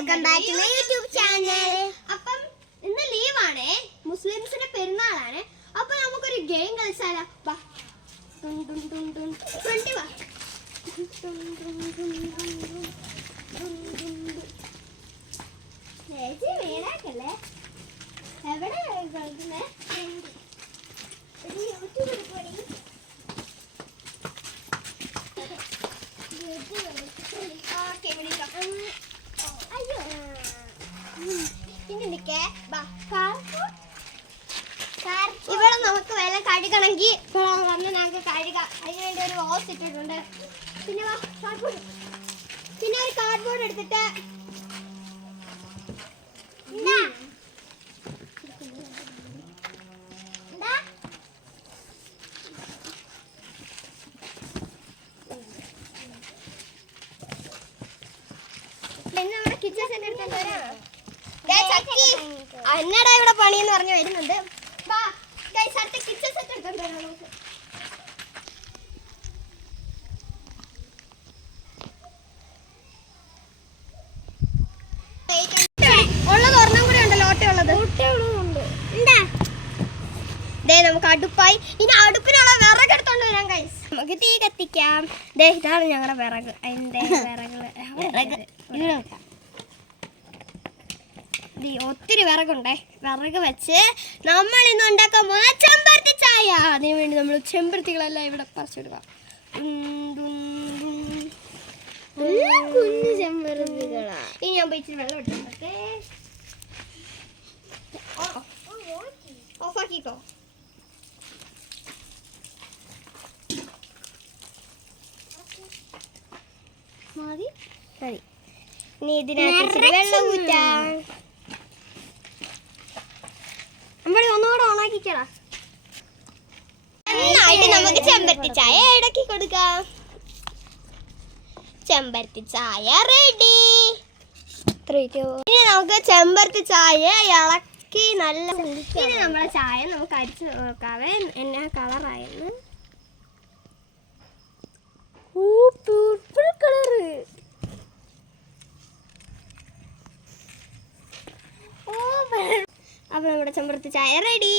Welcome back to my YouTube channel. അപ്പം ഇന്ന് ലീവാണേ, മുസ്ലിംസിന്റെ പെരുന്നാളാണ്. അപ്പൊ നമുക്കൊരു ഗെയിം കളിച്ചാലോ? വാ, ഫ്രണ്ട് വാ. മേടാക്കല്ലേ, എവിടെ കളിക്കുന്നേ? യൂട്യൂബ് എടുക്കണേ. ഇവിടെ നമുക്ക് വില കഴുകണമെങ്കിൽ വന്ന് ഞങ്ങൾക്ക് കഴുകാം. അതിന് വേണ്ടി ഒരു ഓസ് ഇട്ടിട്ടുണ്ട്. പിന്നെ പിന്നെ ഒരു കാർഡ്ബോർഡ് എടുത്തിട്ട് എന്നടാ ഇവിടെ പണിയെന്ന് പറഞ്ഞു വരുന്നുണ്ട്. ഉള്ളത് ഒരെണ്ണം കൂടെ ഉണ്ടല്ലോ, ഓട്ടയുള്ളത്. നമുക്ക് അടുപ്പായി. ഇനി അടുപ്പിനുള്ള വിറക് എടുത്തോണ്ട് വരാം ഗൈസ്. നമുക്ക് തീ കത്തിക്കാം. ഇതാണ് ഞങ്ങളുടെ വിറക്. അതിന്റെ ഒത്തിരി വിറകുണ്ടേ. വിറക് വെച്ച് നമ്മൾ ഇന്ന് ഉണ്ടാക്കാൻ പോകുന്ന ചെമ്പരത്തി ചായ. അതിനു വേണ്ടി നമ്മൾ ചെമ്പരത്തികളെല്ലാം ഇവിടെ പറിച്ചെടുക്കാം. കുഞ്ഞു ചെമ്പരത്തികളാ. ഇനി ഞാൻ പോയി വെള്ളം ഇട്ടിട്ടേ ഓഫാക്കിക്കോ. മതി മതി. ഇനി ഇതിനകത്ത് വെള്ളം ഊറ്റാം. നമ്മൾ ഒന്നുകൂടെ ഓണാക്കിക്കടാ. നന്നായിട്ട് നമുക്ക് ചെമ്പരത്തി ചായ ഇടക്കി കൊടുക്കാം. ചെമ്പരത്തി ചായ റെഡി. ഇനി നമുക്ക് ചെമ്പരത്തി ചായ ഇളക്കി നല്ല. ഇനി നമ്മളെ ചായ നമുക്ക് അരിച്ച് നോക്കാവേ എന്നാ കളറായെന്ന്. Purple colour. അപ്പൊ നമ്മുടെ ചെമ്പരത്തി ചായ റെഡി.